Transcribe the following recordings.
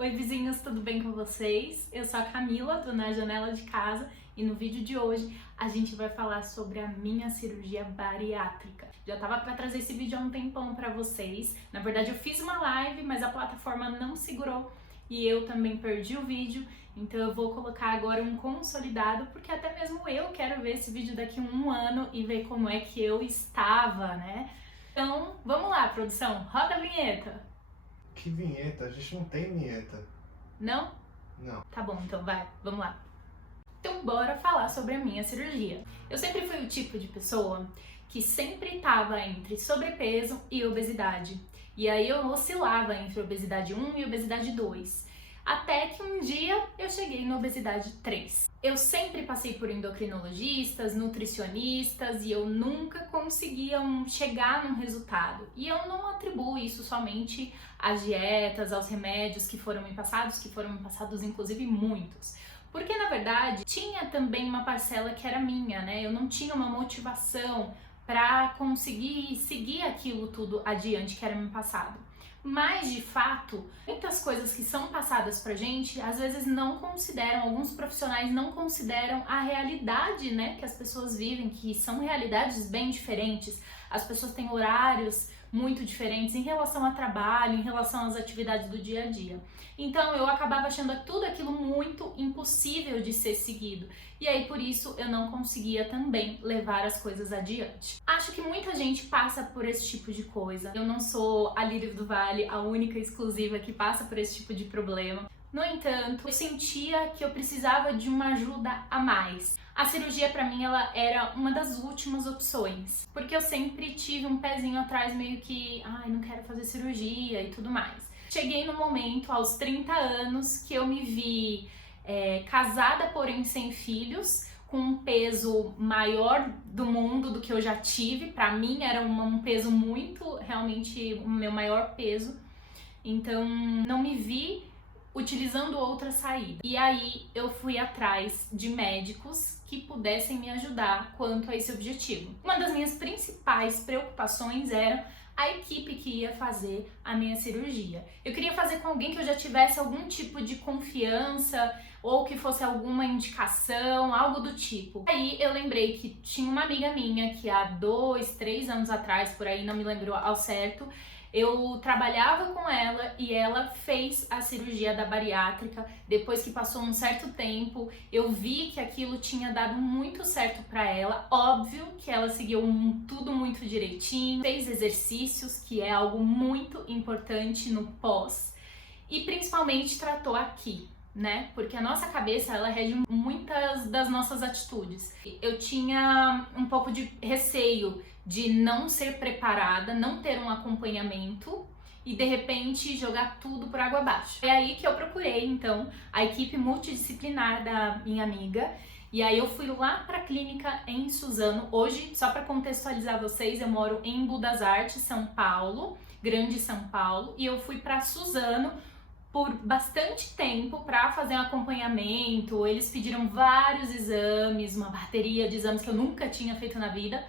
Oi vizinhos, tudo bem com vocês? Eu sou a Camila, do Na Janela de Casa, e no vídeo de hoje a gente vai falar sobre a minha cirurgia bariátrica. Já tava para trazer esse vídeo há um tempão para vocês. Na verdade eu fiz uma live, mas a plataforma não segurou e eu também perdi o vídeo, então eu vou colocar agora um consolidado, porque até mesmo eu quero ver esse vídeo daqui a um ano e ver como é que eu estava, né? Então vamos lá, produção, roda a vinheta! Que vinheta? A gente não tem vinheta. Não? Não. Tá bom, então vai, vamos lá. Então bora falar sobre a minha cirurgia. Eu sempre fui o tipo de pessoa que sempre estava entre sobrepeso e obesidade. E aí eu oscilava entre obesidade 1 e obesidade 2. Até que um dia eu cheguei na obesidade 3. Eu sempre passei por endocrinologistas, nutricionistas e eu nunca conseguia chegar num resultado. E eu não atribuo isso somente às dietas, aos remédios que foram me passados inclusive muitos. Porque na verdade tinha também uma parcela que era minha, né? Eu não tinha uma motivação para conseguir seguir aquilo tudo adiante que era me passado. Mas, de fato, muitas coisas que são passadas pra gente, às vezes não consideram, alguns profissionais não consideram a realidade, né, que as pessoas vivem, que são realidades bem diferentes. As pessoas têm horários muito diferentes em relação ao trabalho, em relação às atividades do dia a dia. Então, eu acabava achando tudo aquilo muito impossível de ser seguido. E aí, por isso, eu não conseguia também levar as coisas adiante. Acho que muita gente passa por esse tipo de coisa. Eu não sou a Lírio do Vale, a única exclusiva que passa por esse tipo de problema. No entanto, eu sentia que eu precisava de uma ajuda a mais. A cirurgia pra mim ela era uma das últimas opções, porque eu sempre tive um pezinho atrás meio que, não quero fazer cirurgia e tudo mais. Cheguei no momento, aos 30 anos, que eu me vi casada, porém sem filhos, com um peso maior do mundo do que eu já tive. Pra mim era um peso muito, realmente o meu maior peso. Então não me vi utilizando outra saída. E aí eu fui atrás de médicos que pudessem me ajudar quanto a esse objetivo. Uma das minhas principais preocupações era a equipe que ia fazer a minha cirurgia. Eu queria fazer com alguém que eu já tivesse algum tipo de confiança ou que fosse alguma indicação, algo do tipo. Aí eu lembrei que tinha uma amiga minha que há 2, 3 anos atrás, por aí, não me lembro ao certo, eu trabalhava com ela e ela fez a cirurgia da bariátrica. Depois que passou um certo tempo, eu vi que aquilo tinha dado muito certo para ela. Óbvio que ela seguiu tudo muito direitinho, fez exercícios, que é algo muito importante no pós, e principalmente tratou aqui, né? Porque a nossa cabeça, ela rege muitas das nossas atitudes. Eu tinha um pouco de receio de não ser preparada, não ter um acompanhamento e de repente jogar tudo por água abaixo. É aí que eu procurei então a equipe multidisciplinar da minha amiga. E aí eu fui lá para a clínica em Suzano. Hoje, só para contextualizar vocês, eu moro em Budas Artes, São Paulo, Grande São Paulo, e eu fui para Suzano por bastante tempo para fazer um acompanhamento. Eles pediram vários exames, uma bateria de exames que eu nunca tinha feito na vida,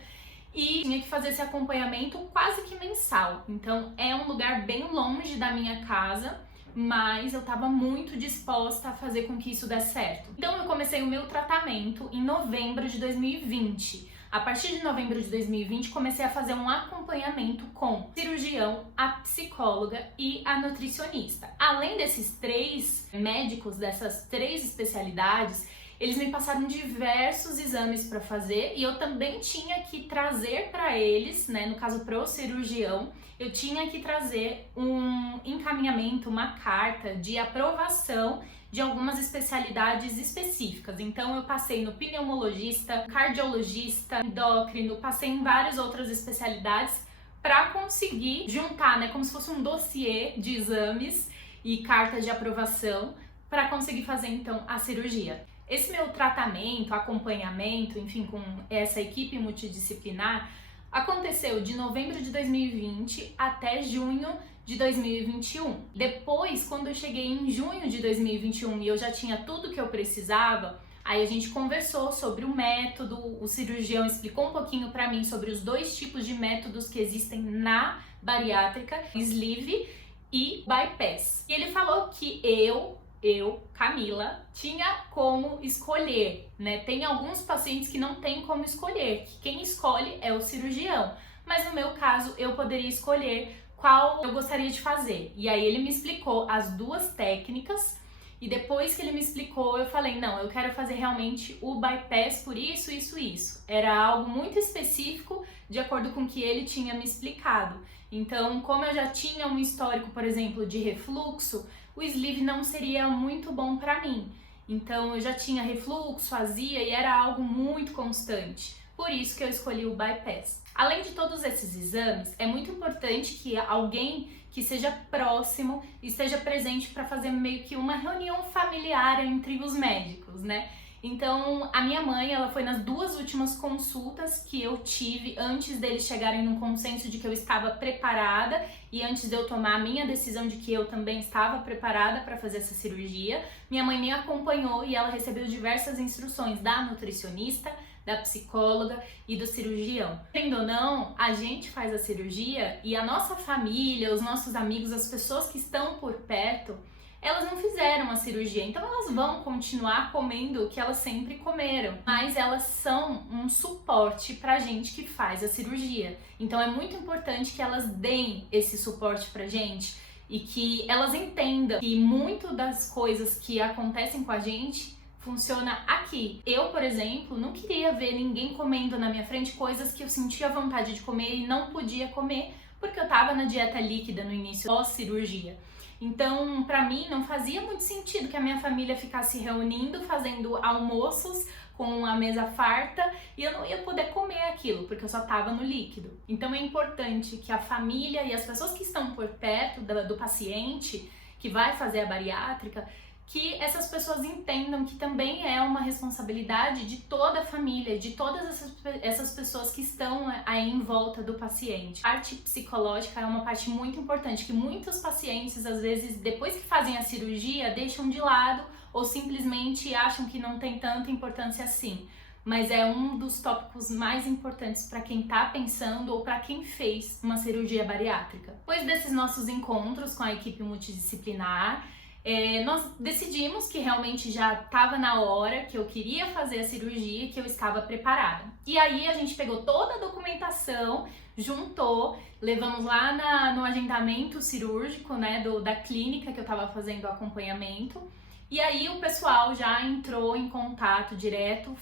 e tinha que fazer esse acompanhamento quase que mensal. Então é um lugar bem longe da minha casa, mas eu estava muito disposta a fazer com que isso desse certo. Então eu comecei o meu tratamento em novembro de 2020. A partir de novembro de 2020, comecei a fazer um acompanhamento com o cirurgião, a psicóloga e a nutricionista. Além desses 3 médicos, dessas 3 especialidades, eles me passaram diversos exames para fazer e eu também tinha que trazer para eles, né, no caso para o cirurgião, eu tinha que trazer um encaminhamento, uma carta de aprovação de algumas especialidades específicas. Então eu passei no pneumologista, cardiologista, endócrino, passei em várias outras especialidades para conseguir juntar, né, como se fosse um dossiê de exames e carta de aprovação para conseguir fazer então a cirurgia. Esse meu tratamento, acompanhamento, enfim, com essa equipe multidisciplinar, aconteceu de novembro de 2020 até junho de 2021. Depois, quando eu cheguei em junho de 2021 e eu já tinha tudo que eu precisava, aí a gente conversou sobre o método, o cirurgião explicou um pouquinho para mim sobre os 2 tipos de métodos que existem na bariátrica, sleeve e bypass. E ele falou que eu, Camila, tinha como escolher, né? Tem alguns pacientes que não tem como escolher, que quem escolhe é o cirurgião. Mas no meu caso, eu poderia escolher qual eu gostaria de fazer. E aí ele me explicou as duas técnicas. E depois que ele me explicou, eu falei, não, eu quero fazer realmente o bypass por isso, isso, isso. Era algo muito específico de acordo com o que ele tinha me explicado. Então, como eu já tinha um histórico, por exemplo, de refluxo, o sleeve não seria muito bom para mim. Então, eu já tinha refluxo, azia e era algo muito constante. Por isso que eu escolhi o bypass. Além de todos esses exames, é muito importante que alguém que seja próximo e esteja presente para fazer meio que uma reunião familiar entre os médicos, né? Então, a minha mãe, ela foi nas duas últimas consultas que eu tive antes deles chegarem num consenso de que eu estava preparada e antes de eu tomar a minha decisão de que eu também estava preparada para fazer essa cirurgia. Minha mãe me acompanhou e ela recebeu diversas instruções da nutricionista, da psicóloga e do cirurgião. Querendo ou não, a gente faz a cirurgia e a nossa família, os nossos amigos, as pessoas que estão por perto, elas não fizeram a cirurgia, então elas vão continuar comendo o que elas sempre comeram, mas elas são um suporte pra gente que faz a cirurgia. Então é muito importante que elas deem esse suporte pra gente e que elas entendam que muito das coisas que acontecem com a gente funciona aqui. Eu, por exemplo, não queria ver ninguém comendo na minha frente coisas que eu sentia vontade de comer e não podia comer porque eu tava na dieta líquida no início pós-cirurgia. Então, pra mim, não fazia muito sentido que a minha família ficasse reunindo, fazendo almoços com a mesa farta e eu não ia poder comer aquilo, porque eu só tava no líquido. Então, é importante que a família e as pessoas que estão por perto do paciente que vai fazer a bariátrica, que essas pessoas entendam que também é uma responsabilidade de toda a família, de todas essas pessoas que estão aí em volta do paciente. A parte psicológica é uma parte muito importante, que muitos pacientes, às vezes, depois que fazem a cirurgia, deixam de lado ou simplesmente acham que não tem tanta importância assim. Mas é um dos tópicos mais importantes para quem está pensando ou para quem fez uma cirurgia bariátrica. Depois desses nossos encontros com a equipe multidisciplinar, nós decidimos que realmente já estava na hora, que eu queria fazer a cirurgia e que eu estava preparada. E aí a gente pegou toda a documentação, juntou, levamos lá no agendamento cirúrgico, né, da clínica que eu estava fazendo o acompanhamento. E aí o pessoal já entrou em contato direto,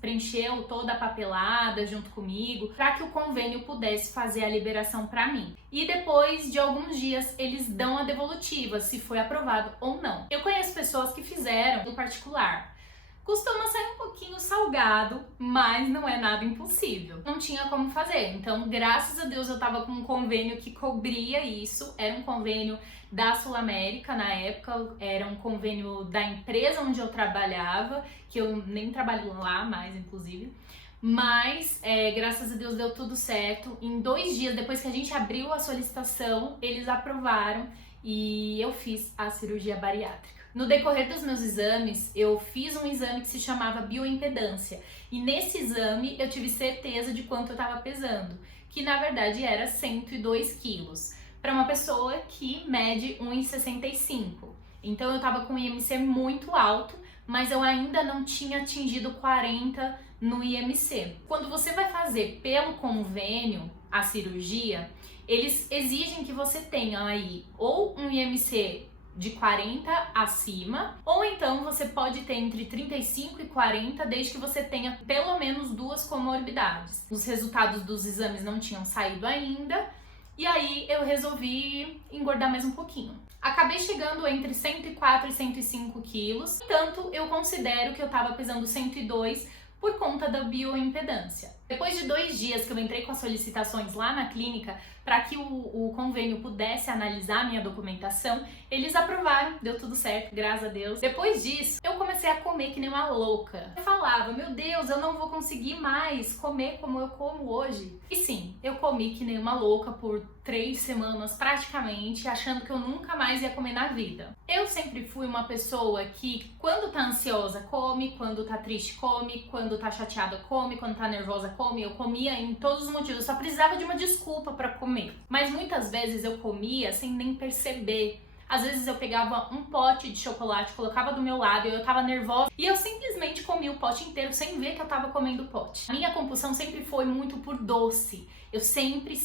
preencheu toda a papelada junto comigo, para que o convênio pudesse fazer a liberação para mim. E depois de alguns dias eles dão a devolutiva, se foi aprovado ou não. Eu conheço pessoas que fizeram no particular. Costuma sair um pouquinho salgado, mas não é nada impossível. Não tinha como fazer. Então, graças a Deus, eu tava com um convênio que cobria isso. Era um convênio da Sul América na época, era um convênio da empresa onde eu trabalhava, que eu nem trabalho lá mais, inclusive. Mas, graças a Deus, deu tudo certo. Em 2 dias, depois que a gente abriu a solicitação, eles aprovaram e eu fiz a cirurgia bariátrica. No decorrer dos meus exames, eu fiz um exame que se chamava bioimpedância. E nesse exame eu tive certeza de quanto eu estava pesando, que na verdade era 102 quilos, para uma pessoa que mede 1,65. Então eu estava com um IMC muito alto, mas eu ainda não tinha atingido 40 no IMC. Quando você vai fazer pelo convênio a cirurgia, eles exigem que você tenha aí ou um IMC de 40 acima, ou então você pode ter entre 35 e 40, desde que você tenha pelo menos 2 comorbidades. Os resultados dos exames não tinham saído ainda, e aí eu resolvi engordar mais um pouquinho. Acabei chegando entre 104 e 105 quilos, portanto eu considero que eu estava pesando 102 por conta da bioimpedância. Depois de 2 dias que eu entrei com as solicitações lá na clínica para que o convênio pudesse analisar a minha documentação, eles aprovaram, deu tudo certo, graças a Deus. Depois disso, eu comecei a comer que nem uma louca. Eu falava, meu Deus, eu não vou conseguir mais comer como eu como hoje. E sim, eu comi que nem uma louca por 3 semanas praticamente, achando que eu nunca mais ia comer na vida. Eu sempre fui uma pessoa que, quando tá ansiosa, come, quando tá triste, come, quando tá chateada, come, quando tá nervosa, come, eu comia em todos os motivos, eu só precisava de uma desculpa pra comer. Mas muitas vezes eu comia sem nem perceber. Às vezes eu pegava um pote de chocolate, colocava do meu lado e eu tava nervosa e eu simplesmente comia o pote inteiro sem ver que eu tava comendo o pote. A minha compulsão sempre foi muito por doce. Eu sempre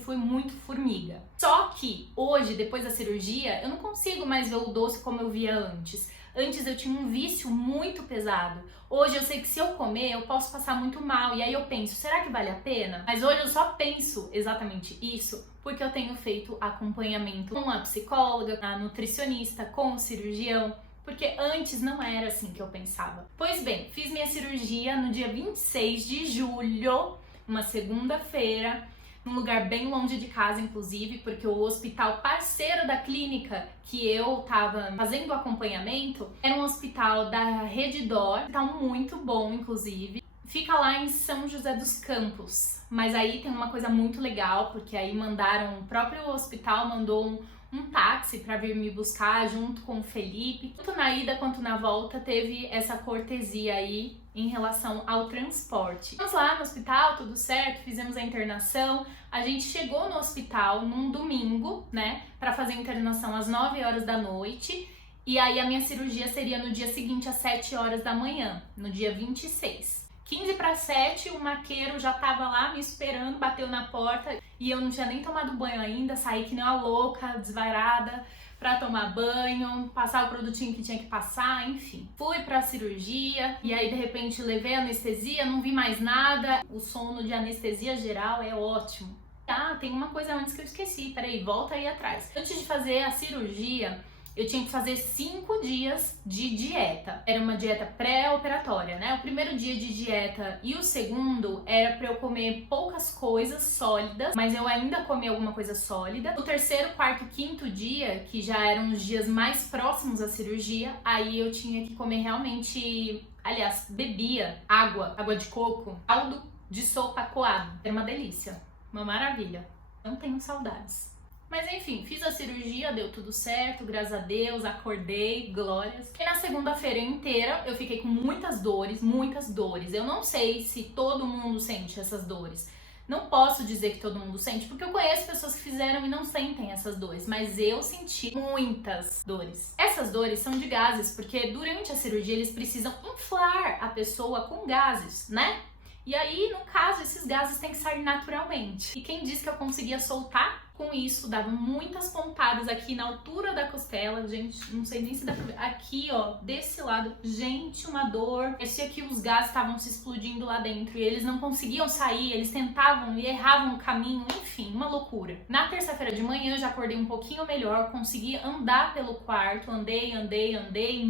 fui muito formiga. Só que hoje, depois da cirurgia, eu não consigo mais ver o doce como eu via antes. Antes eu tinha um vício muito pesado. Hoje eu sei que se eu comer, eu posso passar muito mal. E aí eu penso, será que vale a pena? Mas hoje eu só penso exatamente isso porque eu tenho feito acompanhamento com a psicóloga, a nutricionista, com o cirurgião. Porque antes não era assim que eu pensava. Pois bem, fiz minha cirurgia no dia 26 de julho, uma segunda-feira, num lugar bem longe de casa, inclusive, porque o hospital parceiro da clínica que eu tava fazendo o acompanhamento era um hospital da Redditor, um hospital muito bom, inclusive. Fica lá em São José dos Campos, mas aí tem uma coisa muito legal, porque aí mandaram, o próprio hospital mandou um táxi para vir me buscar junto com o Felipe. Tanto na ida quanto na volta teve essa cortesia aí em relação ao transporte. Fomos lá no hospital, tudo certo, fizemos a internação. A gente chegou no hospital num domingo, né, para fazer a internação às 9 horas da noite. E aí a minha cirurgia seria no dia seguinte às 7 horas da manhã, no dia 26. 15 para 7, o maqueiro já tava lá me esperando, bateu na porta e eu não tinha nem tomado banho ainda, saí que nem uma louca, desvairada, pra tomar banho, passar o produtinho que tinha que passar, enfim. Fui pra cirurgia e aí de repente levei anestesia, não vi mais nada. O sono de anestesia geral é ótimo. Ah, tem uma coisa antes que eu esqueci, peraí, volta aí atrás. Antes de fazer a cirurgia, eu tinha que fazer 5 dias de dieta. Era uma dieta pré-operatória, né? O primeiro dia de dieta e o segundo era pra eu comer poucas coisas sólidas, mas eu ainda comia alguma coisa sólida. No terceiro, quarto e quinto dia, que já eram os dias mais próximos à cirurgia, aí eu tinha que comer realmente, aliás, bebia água de coco, caldo de sopa coado. Era uma delícia, uma maravilha. Não tenho saudades. Mas enfim, fiz a cirurgia, deu tudo certo, graças a Deus, acordei, glórias. E na segunda-feira inteira eu fiquei com muitas dores, muitas dores. Eu não sei se todo mundo sente essas dores. Não posso dizer que todo mundo sente, porque eu conheço pessoas que fizeram e não sentem essas dores, mas eu senti muitas dores. Essas dores são de gases, porque durante a cirurgia eles precisam inflar a pessoa com gases, né? E aí, no caso, esses gases têm que sair naturalmente. E quem disse que eu conseguia soltar com isso, dava muitas pontadas aqui na altura da costela, gente, não sei nem se dá pra ver, aqui ó, desse lado, gente, uma dor. Parecia que os gases estavam se explodindo lá dentro e eles não conseguiam sair, eles tentavam e erravam o caminho, enfim, uma loucura. Na terça-feira de manhã eu já acordei um pouquinho melhor, consegui andar pelo quarto, andei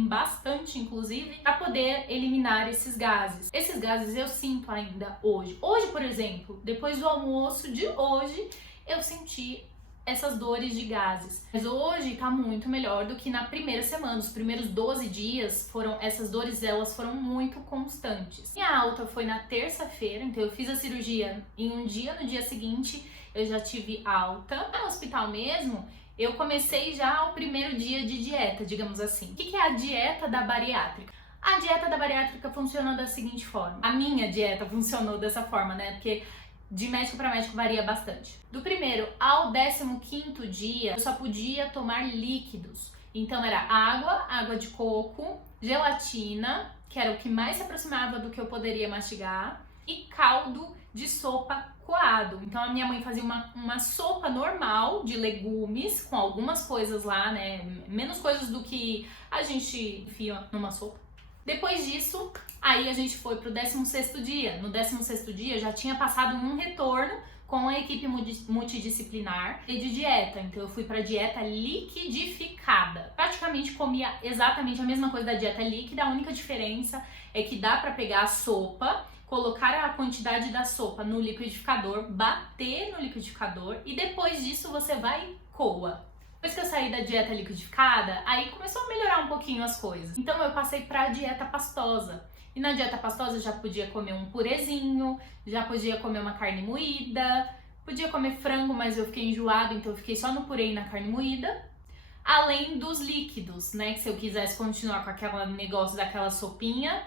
bastante inclusive, para poder eliminar esses gases. Esses gases eu sinto ainda hoje. Hoje, por exemplo, depois do almoço de hoje, eu senti essas dores de gases. Mas hoje tá muito melhor do que na primeira semana. Os primeiros 12 dias, essas dores elas foram muito constantes. Minha alta foi na terça-feira, então eu fiz a cirurgia em um dia, no dia seguinte eu já tive alta. No hospital mesmo, eu comecei já o primeiro dia de dieta, digamos assim. O que é a dieta da bariátrica? A dieta da bariátrica funciona da seguinte forma. A minha dieta funcionou dessa forma, né? Porque de médico para médico varia bastante. Do primeiro ao 15º dia, eu só podia tomar líquidos. Então era água de coco, gelatina, que era o que mais se aproximava do que eu poderia mastigar, e caldo de sopa coado. Então a minha mãe fazia uma sopa normal de legumes, com algumas coisas lá, né? Menos coisas do que a gente enfia numa sopa. Depois disso, aí a gente foi pro 16º dia. No 16º dia já tinha passado um retorno com a equipe multidisciplinar e de dieta. Então eu fui pra dieta liquidificada. Praticamente comia exatamente a mesma coisa da dieta líquida, a única diferença é que dá pra pegar a sopa, colocar a quantidade da sopa no liquidificador, bater no liquidificador e depois disso você vai e coa. Depois que eu saí da dieta liquidificada, aí começou a melhorar um pouquinho as coisas. Então eu passei pra dieta pastosa. E na dieta pastosa eu já podia comer um purezinho, já podia comer uma carne moída, podia comer frango, mas eu fiquei enjoada, então eu fiquei só no purê e na carne moída. Além dos líquidos, né? Que se eu quisesse continuar com aquele negócio daquela sopinha,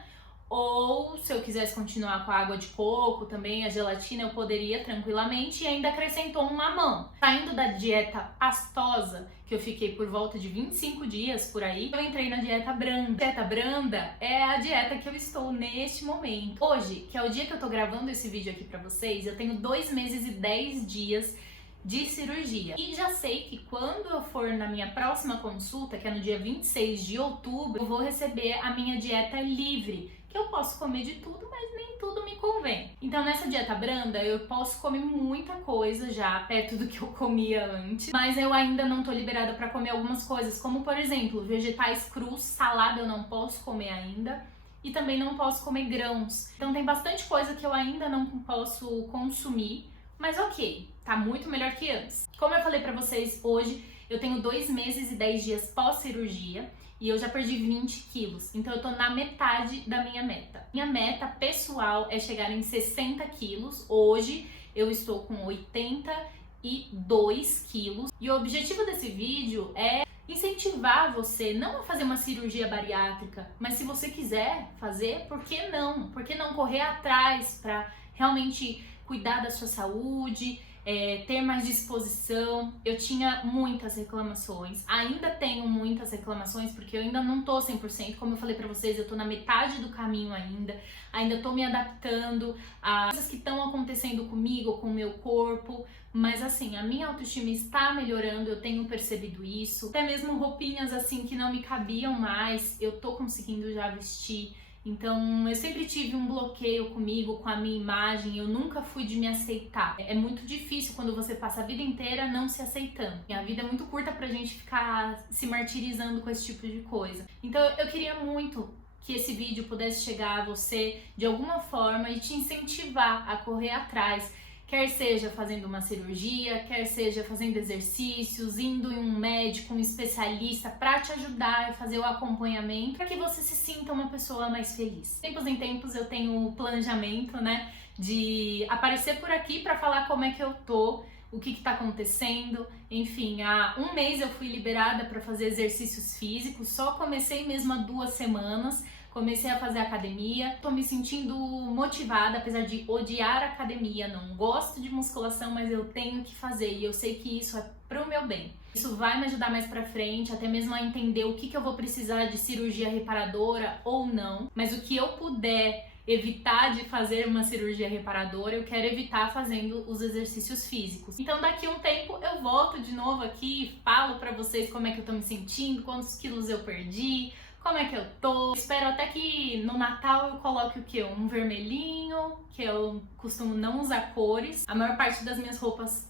Ou se eu quisesse continuar com a água de coco também, a gelatina, eu poderia tranquilamente, e ainda acrescentou um mamão. Saindo da dieta pastosa, que eu fiquei por volta de 25 dias por aí, eu entrei na dieta branda. A dieta branda é a dieta que eu estou neste momento. Hoje, que é o dia que eu tô gravando esse vídeo aqui pra vocês, eu tenho 2 meses e 10 dias de cirurgia. E já sei que quando eu for na minha próxima consulta, que é no dia 26 de outubro, eu vou receber a minha dieta livre, que eu posso comer de tudo, mas nem tudo me convém. Então nessa dieta branda eu posso comer muita coisa já, perto do que eu comia antes, mas eu ainda não tô liberada para comer algumas coisas, como por exemplo, vegetais crus, salada eu não posso comer ainda, e também não posso comer grãos. Então tem bastante coisa que eu ainda não posso consumir, mas ok, tá muito melhor que antes. Como eu falei pra vocês, hoje eu tenho 2 meses e 10 dias pós-cirurgia e eu já perdi 20 quilos. Então eu tô na metade da minha meta. Minha meta pessoal é chegar em 60 quilos. Hoje eu estou com 82 quilos. E o objetivo desse vídeo é incentivar você não a fazer uma cirurgia bariátrica, mas se você quiser fazer, por que não? Por que não correr atrás pra realmente cuidar da sua saúde, ter mais disposição? Eu tinha muitas reclamações, ainda tenho muitas reclamações, porque eu ainda não tô 100%, como eu falei pra vocês, eu tô na metade do caminho ainda tô me adaptando às coisas que estão acontecendo comigo, com o meu corpo, mas assim, a minha autoestima está melhorando, eu tenho percebido isso, até mesmo roupinhas assim que não me cabiam mais, eu tô conseguindo já vestir. Então, eu sempre tive um bloqueio comigo, com a minha imagem, eu nunca fui de me aceitar. É muito difícil quando você passa a vida inteira não se aceitando. E a vida é muito curta pra gente ficar se martirizando com esse tipo de coisa. Então, eu queria muito que esse vídeo pudesse chegar a você de alguma forma e te incentivar a correr atrás. Quer seja fazendo uma cirurgia, quer seja fazendo exercícios, indo em um médico, um especialista para te ajudar a fazer o acompanhamento para que você se sinta uma pessoa mais feliz. De tempos em tempos eu tenho o planejamento, né, de aparecer por aqui para falar como é que eu tô, o que tá acontecendo. Enfim, há 1 mês eu fui liberada para fazer exercícios físicos, só comecei mesmo há 2 semanas. Comecei a fazer academia, tô me sentindo motivada, apesar de odiar a academia, não gosto de musculação, mas eu tenho que fazer e eu sei que isso é pro meu bem. Isso vai me ajudar mais pra frente, até mesmo a entender o que eu vou precisar de cirurgia reparadora ou não, mas o que eu puder evitar de fazer uma cirurgia reparadora, eu quero evitar fazendo os exercícios físicos. Então daqui a um tempo eu volto de novo aqui e falo pra vocês como é que eu tô me sentindo, quantos quilos eu perdi, como é que eu tô. Espero até que no Natal eu coloque o que? Um vermelhinho, que eu costumo não usar cores. A maior parte das minhas roupas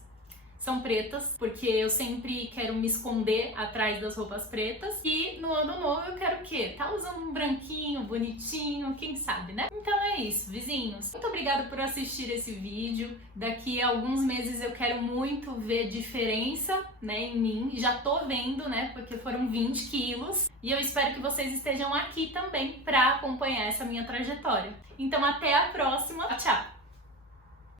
são pretas, porque eu sempre quero me esconder atrás das roupas pretas. E no ano novo eu quero o quê? Tá usando um branquinho, bonitinho, quem sabe, né? Então é isso, vizinhos. Muito obrigada por assistir esse vídeo. Daqui a alguns meses eu quero muito ver diferença, né, em mim. Já tô vendo, né, porque foram 20 quilos. E eu espero que vocês estejam aqui também pra acompanhar essa minha trajetória. Então até a próxima. Tchau!